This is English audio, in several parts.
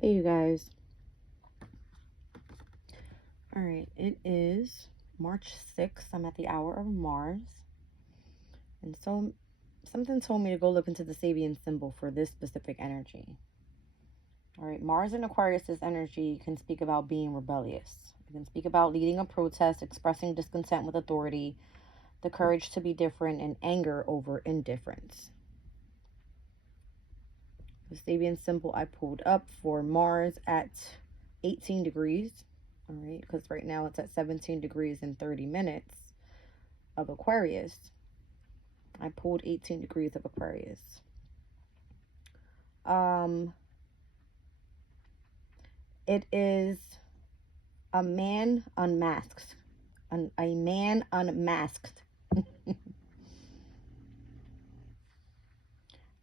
Hey, you guys. All right, it is March 6th. I'm at the hour of Mars. And so something told me to go look into the Sabian symbol for this specific energy. All right, Mars in Aquarius's energy can speak about being rebellious. It can speak about leading a protest, expressing discontent with authority, the courage to be different, and anger over indifference. The Sabian symbol I pulled up for Mars at 18 degrees. All right, because right now it's at 17 degrees and 30 minutes of Aquarius. I pulled 18 degrees of Aquarius. It is a man unmasked. A man unmasked.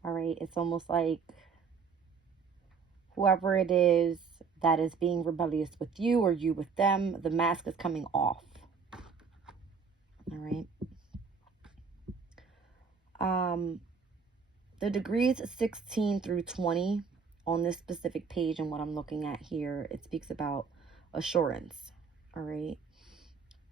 All right, it's almost like whoever it is that is being rebellious with you or you with them, the mask is coming off. All right. The degrees 16 through 20 on this specific page and what I'm looking at here, it speaks about assurance. All right.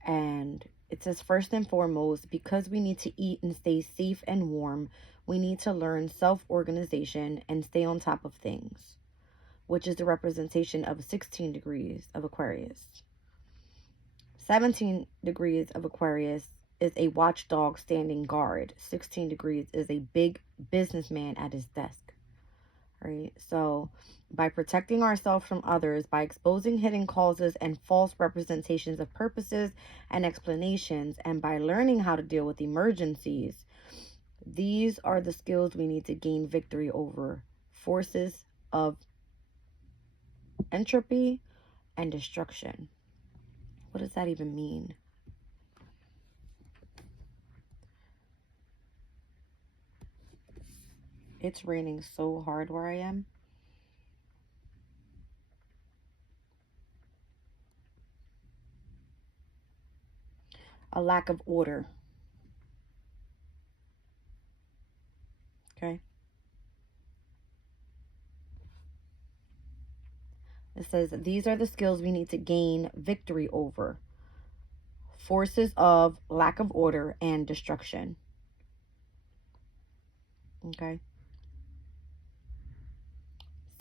And it says, first and foremost, because we need to eat and stay safe and warm, we need to learn self-organization and stay on top of things, which is the representation of 16 degrees of Aquarius. 17 degrees of Aquarius is a watchdog standing guard. 16 degrees is a big businessman at his desk. Right? So by protecting ourselves from others, by exposing hidden causes and false representations of purposes and explanations, and by learning how to deal with emergencies, these are the skills we need to gain victory over forces of entropy and destruction. What does that even mean? It's raining so hard where I am. A lack of order. Okay. It says these are the skills we need to gain victory over forces of lack of order and destruction. Okay.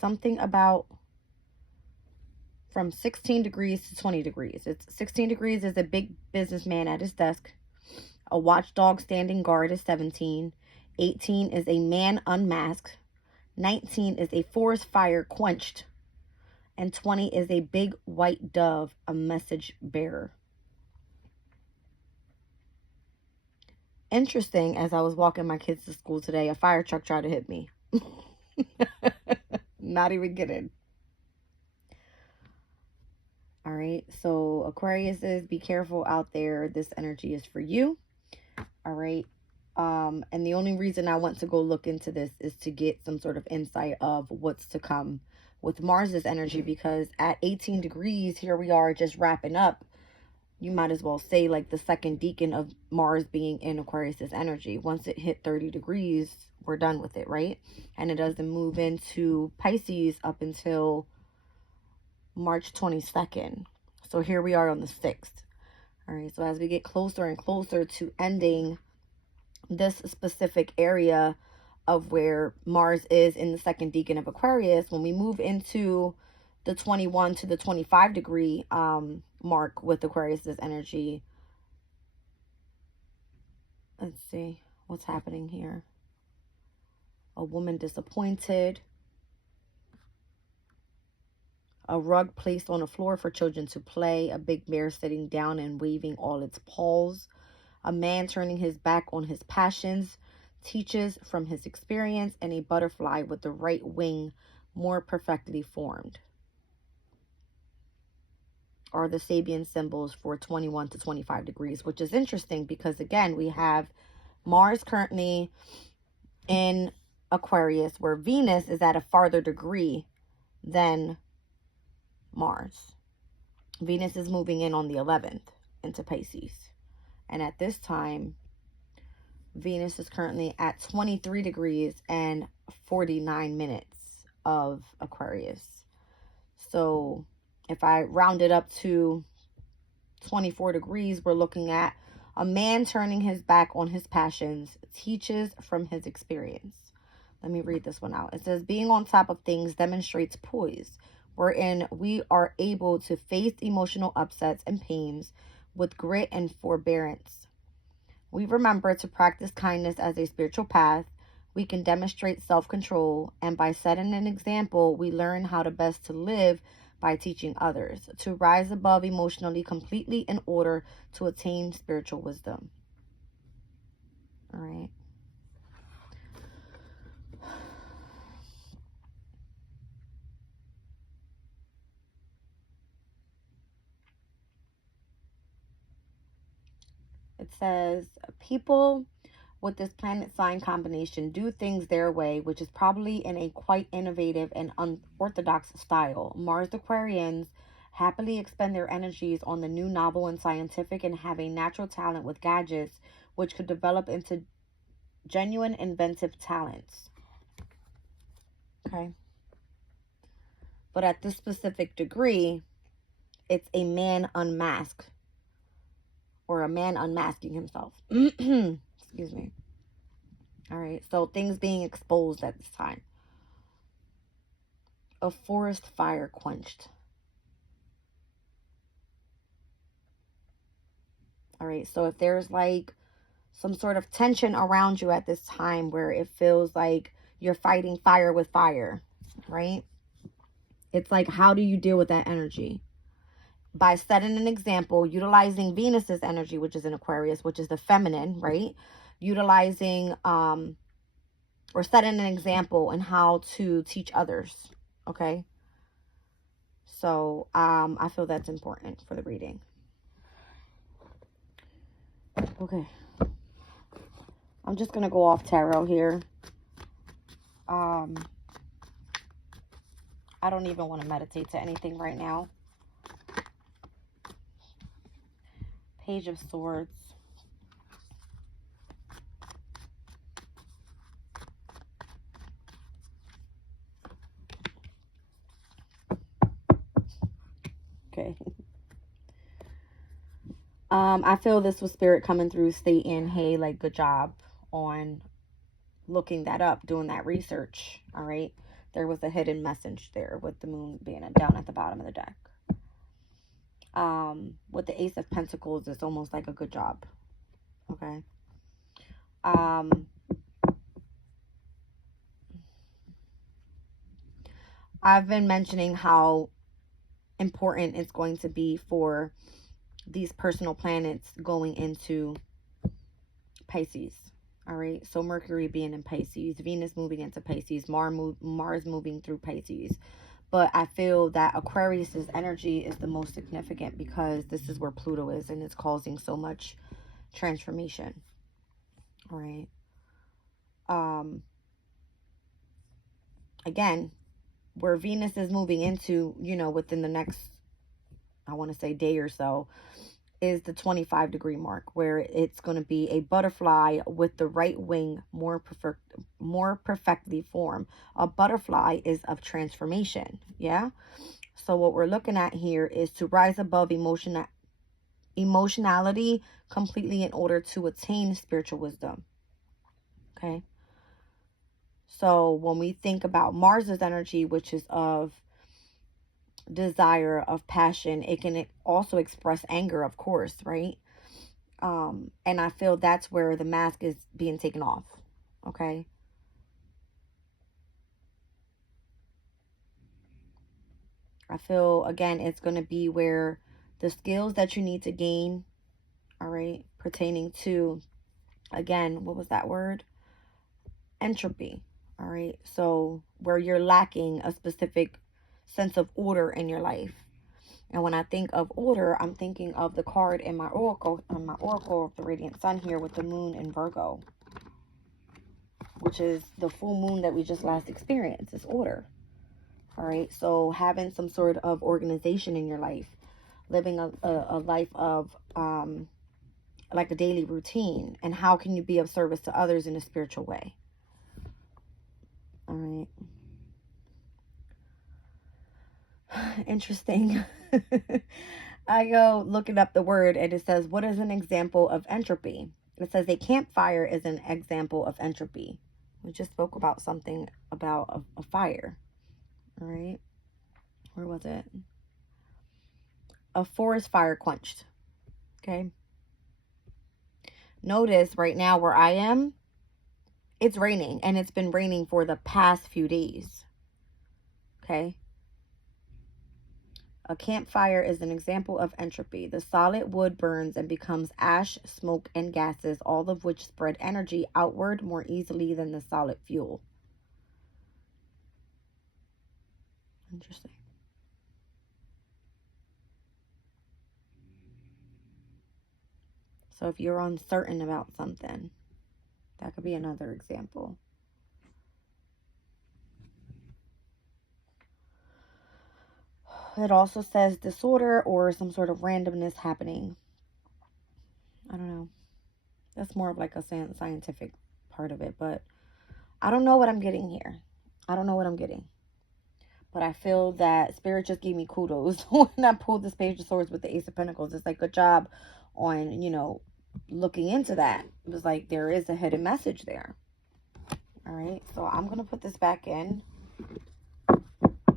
Something about from 16 degrees to 20 degrees. It's 16 degrees is a big businessman at his desk. A watchdog standing guard is 17. 18 is a man unmasked. 19 is a forest fire quenched. And 20 is a big white dove, a message bearer. Interesting, as I was walking my kids to school today, a fire truck tried to hit me. Not even kidding. All right, so Aquarius is be careful out there. This energy is for you. All right. And the only reason I want to go look into this is to get some sort of insight of what's to come with Mars's energy, because at 18 degrees, here we are just wrapping up. You might as well say like the second decan of Mars being in Aquarius's energy. Once it hit 30 degrees, we're done with it, right? And it doesn't move into Pisces up until March 22nd. So here we are on the 6th. All right, so as we get closer and closer to ending this specific area of where Mars is in the second decan of Aquarius, when we move into the 21 to the 25 degree mark with Aquarius's energy, let's see what's happening here. A woman disappointed. A rug placed on the floor for children to play. A big bear sitting down and waving all its paws. A man turning his back on his passions, teaches from his experience, and a butterfly with the right wing more perfectly formed are the Sabian symbols for 21 to 25 degrees, which is interesting because, again, we have Mars currently in Aquarius, where Venus is at a farther degree than Mars. Venus is moving in on the 11th into Pisces. And at this time, Venus is currently at 23 degrees and 49 minutes of Aquarius. So if I round it up to 24 degrees, we're looking at a man turning his back on his passions, teaches from his experience. Let me read this one out. It says, being on top of things demonstrates poise, wherein we are able to face emotional upsets and pains with grit and forbearance. We remember to practice kindness as a spiritual path. We can demonstrate self-control, and by setting an example, we learn how to best to live by teaching others, to rise above emotionally completely in order to attain spiritual wisdom. All right. It says, people with this planet sign combination do things their way, which is probably in a quite innovative and unorthodox style. Mars Aquarians happily expend their energies on the new, novel, and scientific, and have a natural talent with gadgets, which could develop into genuine inventive talents. Okay. But at this specific degree, it's a man unmasked, or a man unmasking himself. Excuse me. All right, so things being exposed at this time. A forest fire quenched. All right, so if there's like some sort of tension around you at this time where it feels like you're fighting fire with fire, right? It's like, how do you deal with that energy? By setting an example, utilizing Venus's energy, which is in Aquarius, which is the feminine, right? Utilizing or setting an example in how to teach others, okay? So I feel that's important for the reading. Okay. I'm just going to go off tarot here. I don't even want to meditate to anything right now. Page of Swords. Okay. I feel this was spirit coming through stating, hey, like, good job on looking that up, doing that research. All right. There was a hidden message there with the moon being down at the bottom of the deck. With the Ace of Pentacles, it's almost like a good job. Okay. I've been mentioning how important it's going to be for these personal planets going into Pisces. All right. So Mercury being in Pisces, Venus moving into Pisces, Mars moving through Pisces. But I feel that Aquarius's energy is the most significant because this is where Pluto is, and it's causing so much transformation. All right. Again, where Venus is moving into, you know, within the next, I want to say, day or so, is the 25-degree mark, where it's going to be a butterfly with the right wing more perfectly formed. A butterfly is of transformation. Yeah. So what we're looking at here is to rise above emotionality completely in order to attain spiritual wisdom. Okay. So when we think about Mars's energy, which is of desire, of passion, it can also express anger, of course, right? And I feel that's where the mask is being taken off. Okay. I feel, again, it's going to be where the skills that you need to gain, all right, pertaining to, again, what was that word? Entropy. All right. So where you're lacking a specific sense of order in your life. And when I think of order, I'm thinking of the card in my oracle, of the Radiant Sun here with the moon in Virgo, which is the full moon that we just last experienced. It's order. All right. So having some sort of organization in your life, living a life of like a daily routine, and how can you be of service to others in a spiritual way? All right. Interesting. I go looking up the word and it says, what is an example of entropy? It says a campfire is an example of entropy. We just spoke about something about a fire. All right. Where was it? A forest fire quenched. Okay. Notice right now where I am, it's raining, and it's been raining for the past few days. Okay. A campfire is an example of entropy. The solid wood burns and becomes ash, smoke, and gases, all of which spread energy outward more easily than the solid fuel. Interesting. So if you're uncertain about something, that could be another example. It also says disorder or some sort of randomness happening. I don't know. That's more of like a scientific part of it, but I don't know what I'm getting here. I don't know what I'm getting. But I feel that Spirit just gave me kudos when I pulled this Page of Swords with the Ace of Pentacles. It's like, good job on, looking into that. It was like, there is a hidden message there. All right. So I'm going to put this back in.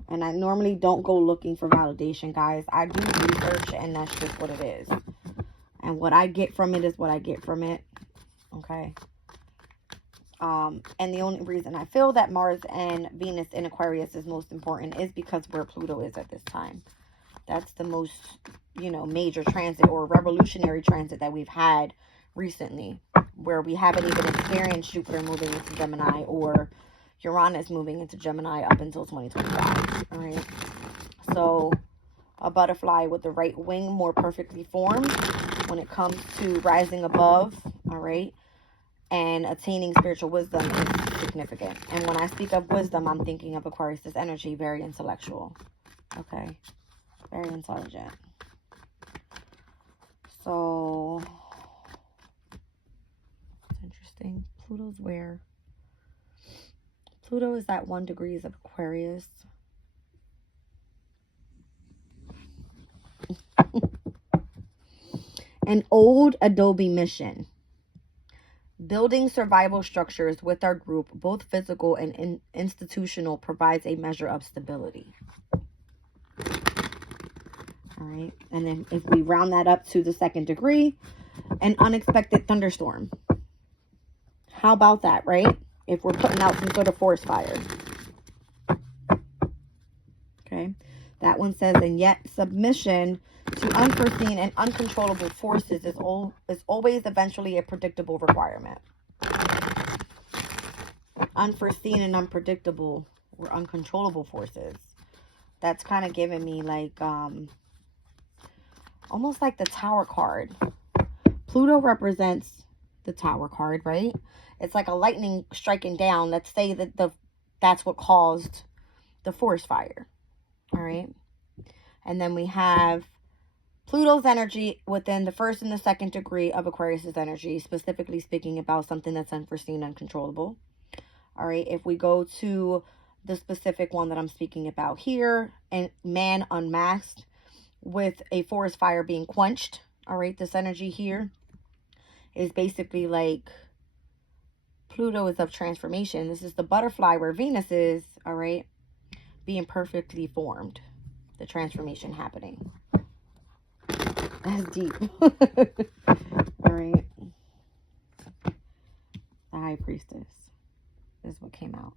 And I normally don't go looking for validation, guys. I do research, and that's just what it is. And what I get from it is what I get from it. Okay. And the only reason I feel that Mars and Venus in Aquarius is most important is because where Pluto is at this time. That's the most, major transit or revolutionary transit that we've had recently, where we haven't even experienced Jupiter moving into Gemini or Uranus moving into Gemini up until 2025. All right. So a butterfly with the right wing more perfectly formed when it comes to rising above. All right. And attaining spiritual wisdom is significant. And when I speak of wisdom, I'm thinking of Aquarius' energy, very intellectual. Okay. Very intelligent. So, it's interesting. Pluto's where? Pluto is at 1 degree of Aquarius. An old Adobe mission. Building survival structures with our group, both physical and institutional, provides a measure of stability. All right. And then if we round that up to the 2nd degree, an unexpected thunderstorm. How about that, right? If we're putting out some sort of forest fire. Okay. That one says, and yet submission to unforeseen and uncontrollable forces is always eventually a predictable requirement. Unforeseen and unpredictable or uncontrollable forces. That's kind of giving me like, almost like the Tower card. Pluto represents the Tower card, right? It's like a lightning striking down. Let's say that that's what caused the forest fire. All right. And then we have Pluto's energy within the 1st and the 2nd degree of Aquarius's energy, specifically speaking about something that's unforeseen, uncontrollable. All right. If we go to the specific one that I'm speaking about here, and man unmasked with a forest fire being quenched. All right. This energy here is basically like Pluto is of transformation. This is the butterfly where Venus is. All right. Being perfectly formed. The transformation happening. That's deep. All right. The High Priestess is what came out.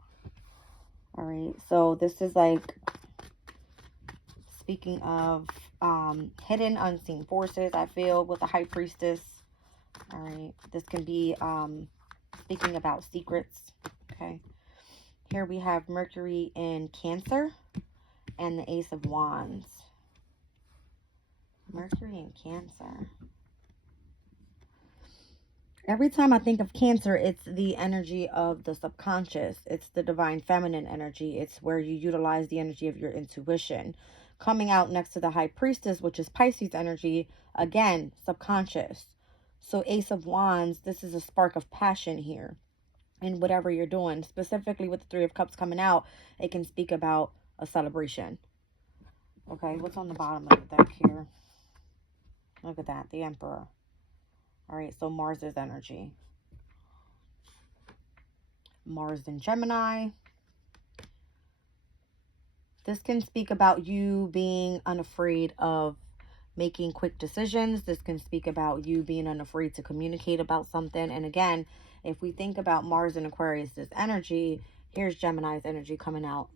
All right. So this is like speaking of hidden, unseen forces, I feel, with the High Priestess. All right. This can be speaking about secrets. Okay. Here we have Mercury in Cancer and the Ace of Wands. Mercury in Cancer. Every time I think of Cancer, it's the energy of the subconscious. It's the divine feminine energy. It's where you utilize the energy of your intuition. Coming out next to the High Priestess, which is Pisces energy, again, subconscious. So Ace of Wands, this is a spark of passion here in whatever you're doing. Specifically with the Three of Cups coming out, it can speak about a celebration. Okay, what's on the bottom of the deck here? Look at that, the Emperor. All right, so Mars's energy. Mars in Gemini. This can speak about you being unafraid of making quick decisions. This can speak about you being unafraid to communicate about something. And again, if we think about Mars and Aquarius, this energy, here's Gemini's energy coming out,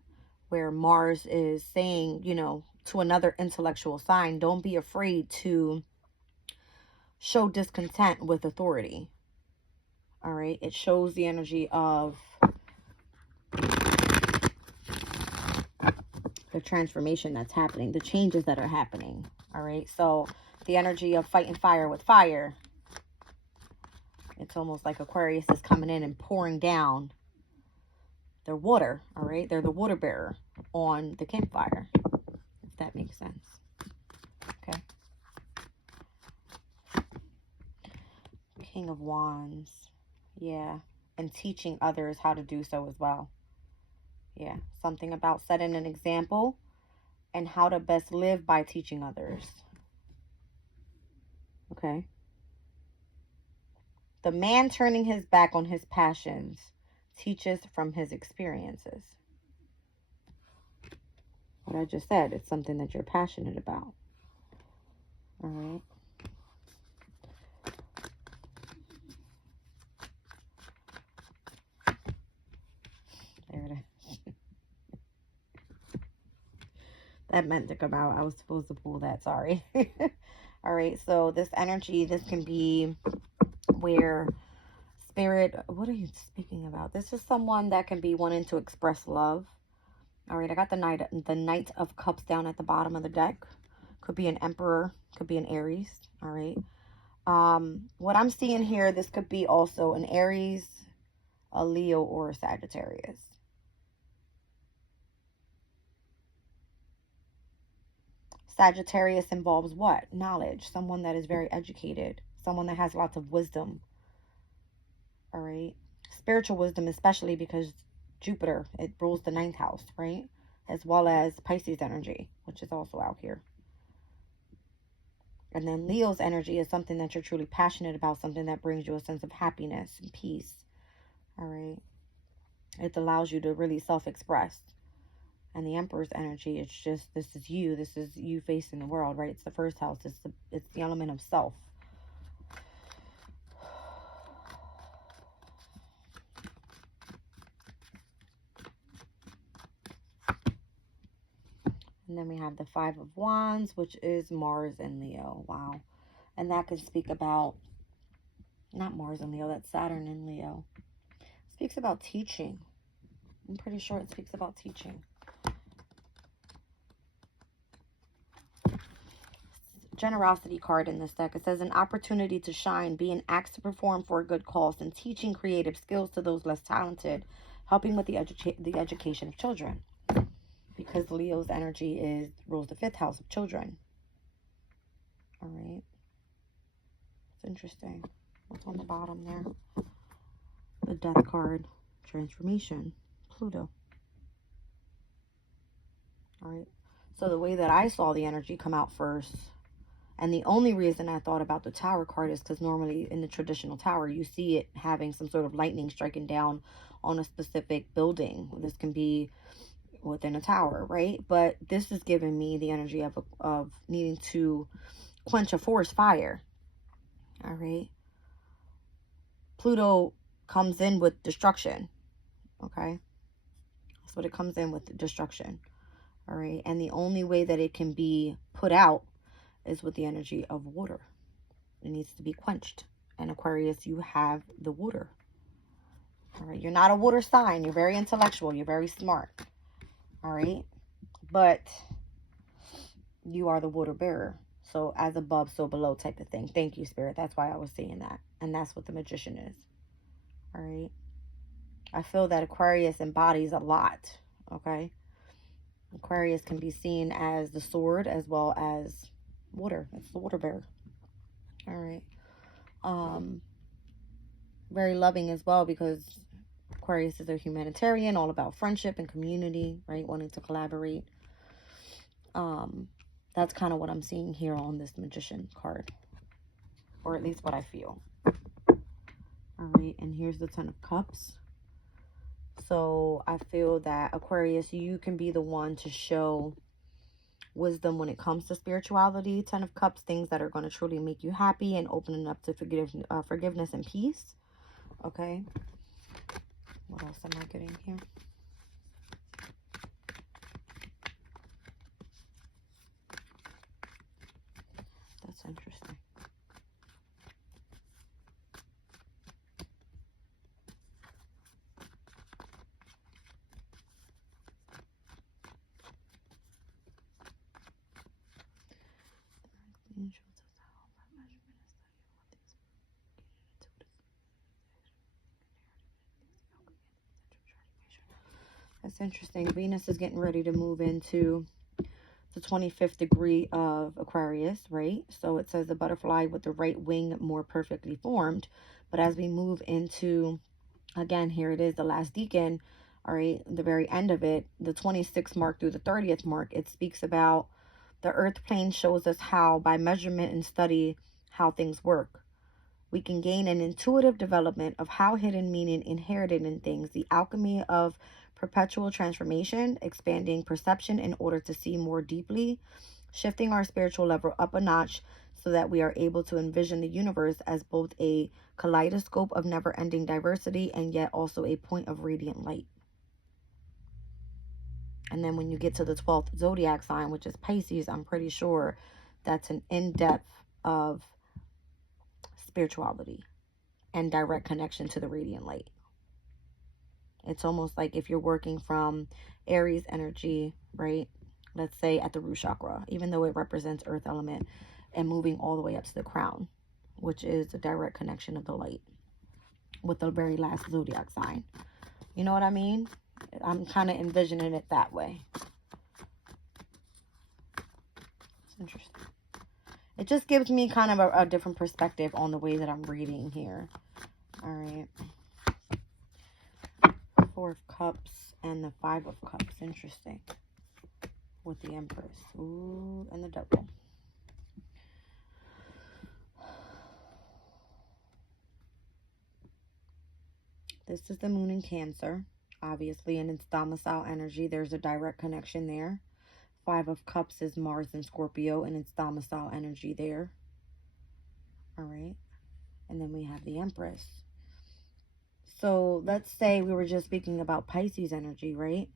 where Mars is saying, you know, to another intellectual sign, don't be afraid to show discontent with authority. All right, it shows the energy of the transformation that's happening, the changes that are happening. All right, so the energy of fighting fire with fire. It's almost like Aquarius is coming in and pouring down their water. All right, they're the water bearer on the campfire, if that makes sense. Okay. King of Wands. Yeah, and teaching others how to do so as well. Yeah, something about setting an example and how to best live by teaching others. Okay. The man turning his back on his passions teaches from his experiences. What I just said, it's something that you're passionate about. All right. There it is. That meant to come out. I was supposed to pull that. Sorry. All right. So this energy, this can be where spirit, what are you speaking about? This is someone that can be wanting to express love. All right. I got the Knight of Cups down at the bottom of the deck. Could be an Emperor. Could be an Aries. All right. What I'm seeing here, this could be also an Aries, a Leo, or a Sagittarius. Sagittarius involves what? Knowledge. Someone that is very educated. Someone that has lots of wisdom. All right. Spiritual wisdom, especially because Jupiter, it rules the 9th house, right? As well as Pisces energy, which is also out here. And then Leo's energy is something that you're truly passionate about, something that brings you a sense of happiness and peace. All right. It allows you to really self-express. And the Emperor's energy, it's just, this is you facing the world, right? It's the first house. It's the element of self. And then we have the Five of Wands, which is Mars and Leo. Wow. And that could speak about, not Mars and Leo, that's Saturn and Leo. It speaks about teaching. I'm pretty sure it speaks about teaching. Generosity card in this deck. It says an opportunity to shine, being asked to perform for a good cause, and teaching creative skills to those less talented, helping with the education of children. Because Leo's energy rules the 5th house of children. All right. It's interesting. What's on the bottom there? The Death card. Transformation. Pluto. All right. So the way that I saw the energy come out first, and the only reason I thought about the Tower card is because normally in the traditional tower, you see it having some sort of lightning striking down on a specific building. This can be within a tower, right? But this is giving me the energy of needing to quench a forest fire. All right. Pluto comes in with destruction. Okay. That's what it comes in with, destruction. All right. And the only way that it can be put out is with the energy of water. It needs to be quenched. And Aquarius, you have the water. All right. You're not a water sign. You're very intellectual. You're very smart. All right. But you are the water bearer. So as above, so below type of thing. Thank you, Spirit. That's why I was saying that. And that's what the Magician is. All right. I feel that Aquarius embodies a lot. Okay. Aquarius can be seen as the sword as well as water. It's the water bearer. All right. Very loving as well, because Aquarius is a humanitarian, all about friendship and community, right? Wanting to collaborate. That's kind of what I'm seeing here on this Magician card, or at least what I feel. All right, and here's the Ten of Cups. So I feel that, Aquarius, you can be the one to show wisdom when it comes to spirituality. Ten of Cups, things that are going to truly make you happy and opening up to forgiveness and peace. Okay. What else am I getting here? That's interesting. That's interesting. Venus is getting ready to move into the 25th degree of Aquarius, right? So it says the butterfly with the right wing more perfectly formed. But as we move into, again, here it is, the last decan, all right, the very end of it, the 26th mark through the 30th mark, it speaks about the earth plane shows us how, by measurement and study, how things work. We can gain an intuitive development of how hidden meaning inherited in things, the alchemy of perpetual transformation, expanding perception in order to see more deeply, shifting our spiritual level up a notch so that we are able to envision the universe as both a kaleidoscope of never-ending diversity and yet also a point of radiant light. And then when you get to the 12th zodiac sign, which is Pisces, I'm pretty sure that's an in-depth of spirituality and direct connection to the radiant light. It's almost like if you're working from Aries energy, right? Let's say at the root chakra, even though it represents earth element, and moving all the way up to the crown, which is a direct connection of the light with the very last zodiac sign. You know what I mean? I'm kind of envisioning it that way. It's interesting. It just gives me kind of a different perspective on the way that I'm reading here. All right. Four of Cups and the Five of Cups. Interesting. With the Empress. Ooh, and the Devil. This is the moon in Cancer, obviously, and its domicile energy. There's a direct connection there. Five of Cups is Mars and Scorpio, and its domicile energy there. All right. And then we have the Empress. So let's say we were just speaking about Pisces energy, right?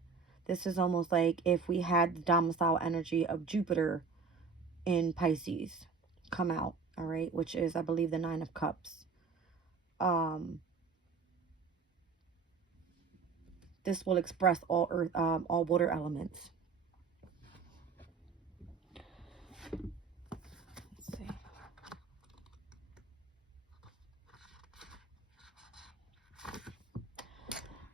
This is almost like if we had the domicile energy of Jupiter in Pisces come out, all right? Which is, I believe, the Nine of Cups. This will express all earth, all water elements. Let's see.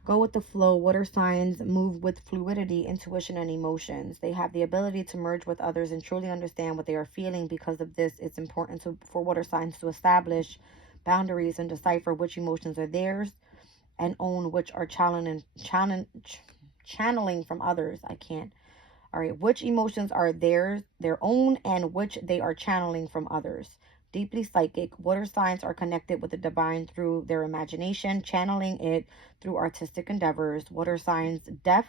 Go with the flow. Water signs move with fluidity, intuition, and emotions. They have the ability to merge with others and truly understand what they are feeling. Because of this, it's important for water signs to establish boundaries and decipher which emotions are theirs and own which are channeling from others. I can't. All right. Which emotions are theirs, their own, and which they are channeling from others. Deeply psychic, water signs are connected with the divine through their imagination, channeling it through artistic endeavors. Water signs' depth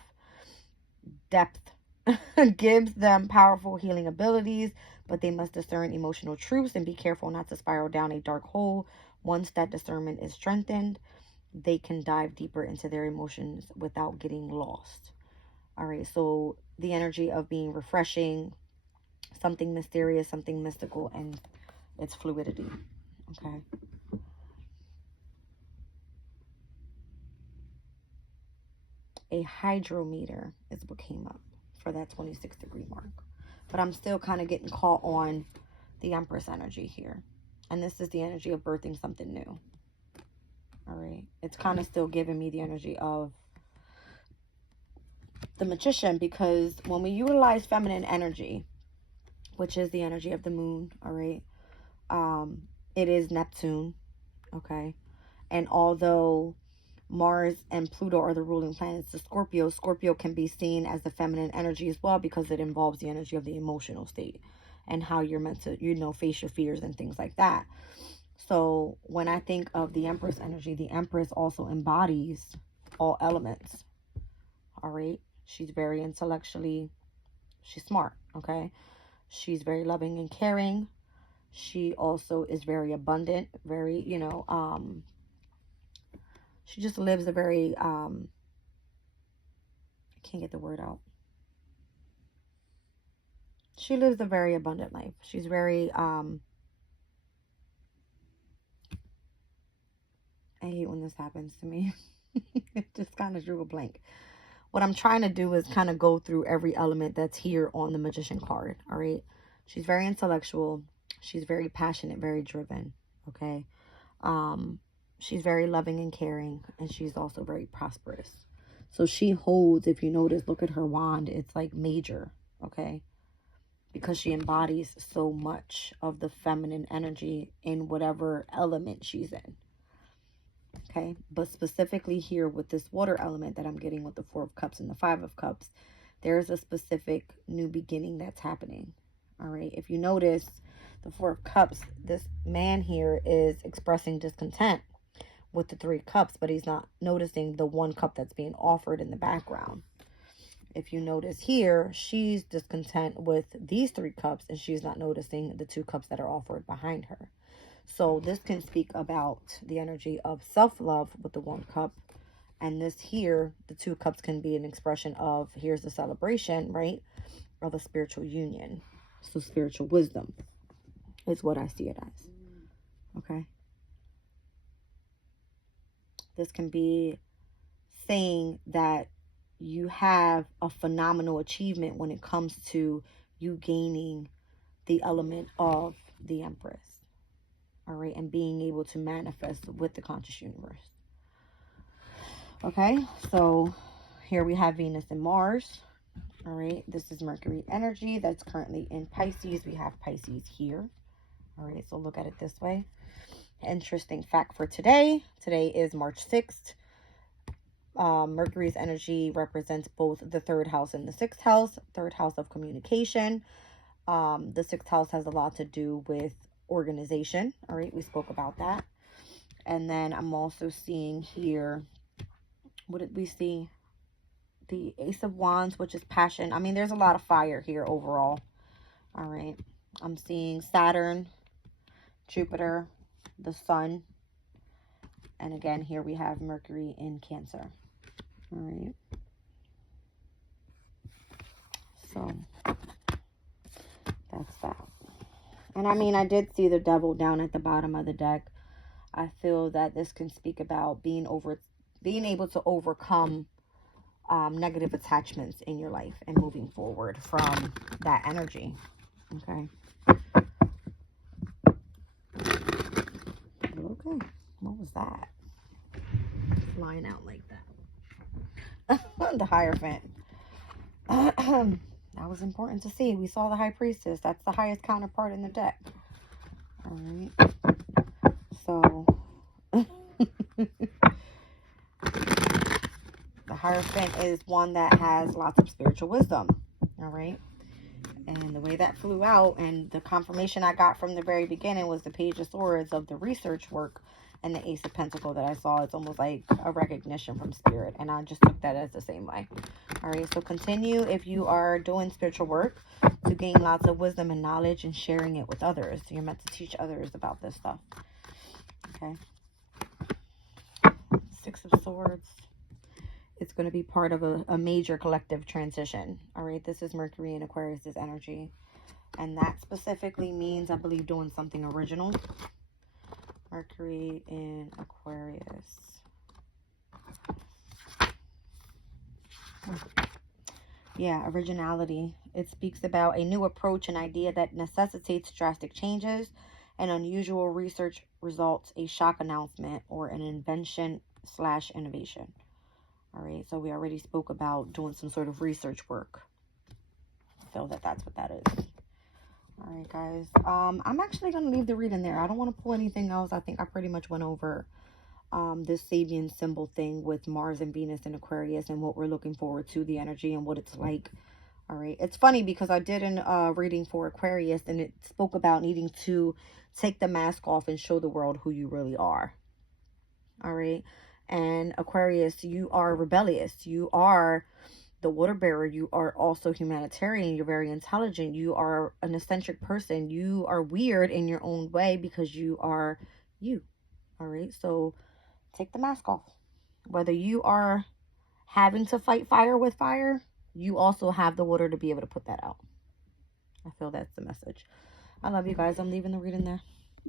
gives them powerful healing abilities, but they must discern emotional truths and be careful not to spiral down a dark hole. Once that discernment is strengthened, they can dive deeper into their emotions without getting lost. All right, so the energy of being refreshing, something mysterious, something mystical, and its fluidity. Okay. A hydrometer is what came up for that 26 degree mark. But I'm still kind of getting caught on the Empress energy here. And this is the energy of birthing something new. All right. It's kind of still giving me the energy of the Magician, because when we utilize feminine energy, which is the energy of the moon, all right, it is Neptune, okay? And although Mars and Pluto are the ruling planets of Scorpio. Scorpio can be seen as the feminine energy as well, because it involves the energy of the emotional state and how you're meant to, you know, face your fears and things like that. So when I think of the Empress energy, the Empress also embodies all elements. All right. She's very intellectually, she's smart. Okay. She's very loving and caring. She also is very abundant, very, you know, she just lives a very, I can't get the word out. She lives a very abundant life. She's very, I hate when this happens to me. It just kind of drew a blank. What I'm trying to do is kind of go through every element that's here on the Magician card. All right. She's very intellectual. She's very passionate, very driven. Okay. She's very loving and caring, and she's also very prosperous. So she holds, if you notice, look at her wand, it's like major, okay? Because she embodies so much of the feminine energy in whatever element she's in, okay? But specifically here with this water element that I'm getting with the Four of Cups and the Five of Cups, there's a specific new beginning that's happening, all right? If you notice, the Four of Cups, this man here is expressing discontent with the Three Cups, but he's not noticing the one cup that's being offered in the background. If you notice here, she's discontent with these 3 cups, and she's not noticing the 2 cups that are offered behind her. So this can speak about the energy of self-love with the 1 cup, and this here, the 2 cups, can be an expression of, here's the celebration, right, of a spiritual union. So spiritual wisdom is what I see it as, okay? This can be saying that you have a phenomenal achievement when it comes to you gaining the element of the Empress. All right. And being able to manifest with the conscious universe. Okay. So here we have Venus and Mars. All right. This is Mercury energy that's currently in Pisces. We have Pisces here. All right. So look at it this way. Interesting fact for today. Today is March 6th. Mercury's energy represents both the 3rd house and the 6th house. 3rd house of communication. The 6th house has a lot to do with organization. All right, we spoke about that. And then I'm also seeing here, what did we see? The Ace of Wands, which is passion. I mean, there's a lot of fire here overall. All right, I'm seeing Saturn, Jupiter, the Sun, and again here we have Mercury in Cancer. All right, so that's that. And I mean, I did see the Devil down at the bottom of the deck. I feel that this can speak about being able to overcome negative attachments in your life and moving forward from that energy. Okay. Okay. What was that? Flying out like that. The Hierophant. That was important to see. We saw the High Priestess. That's the highest counterpart in the deck. All right. So, the Hierophant is one that has lots of spiritual wisdom. All right. And the way that flew out, and the confirmation I got from the very beginning, was the Page of Swords of the research work and the Ace of Pentacles that I saw. It's almost like a recognition from Spirit, and I just took that as the same way. All right, so continue, if you are doing spiritual work, to gain lots of wisdom and knowledge and sharing it with others. You're meant to teach others about this stuff. Okay. 6 of Swords. It's going to be part of a major collective transition. All right, this is Mercury and Aquarius' energy. And that specifically means, I believe, doing something original. Mercury in Aquarius. Yeah, originality. It speaks about a new approach, an idea that necessitates drastic changes. An unusual research results, a shock announcement, or an invention/innovation. All right, so we already spoke about doing some sort of research work. So that's what that is. All right, guys. I'm actually going to leave the reading there. I don't want to pull anything else. I think I pretty much went over this Sabian symbol thing with Mars and Venus and Aquarius, and what we're looking forward to, the energy and what it's like. All right. It's funny because I did a reading for Aquarius, and it spoke about needing to take the mask off and show the world who you really are. All right. And Aquarius, you are rebellious. You are the water bearer. You are also humanitarian. You're very intelligent. You are an eccentric person. You are weird in your own way because you are you. All right. So take the mask off. Whether you are having to fight fire with fire, you also have the water to be able to put that out. I feel that's the message. I love you guys. I'm leaving the reading there.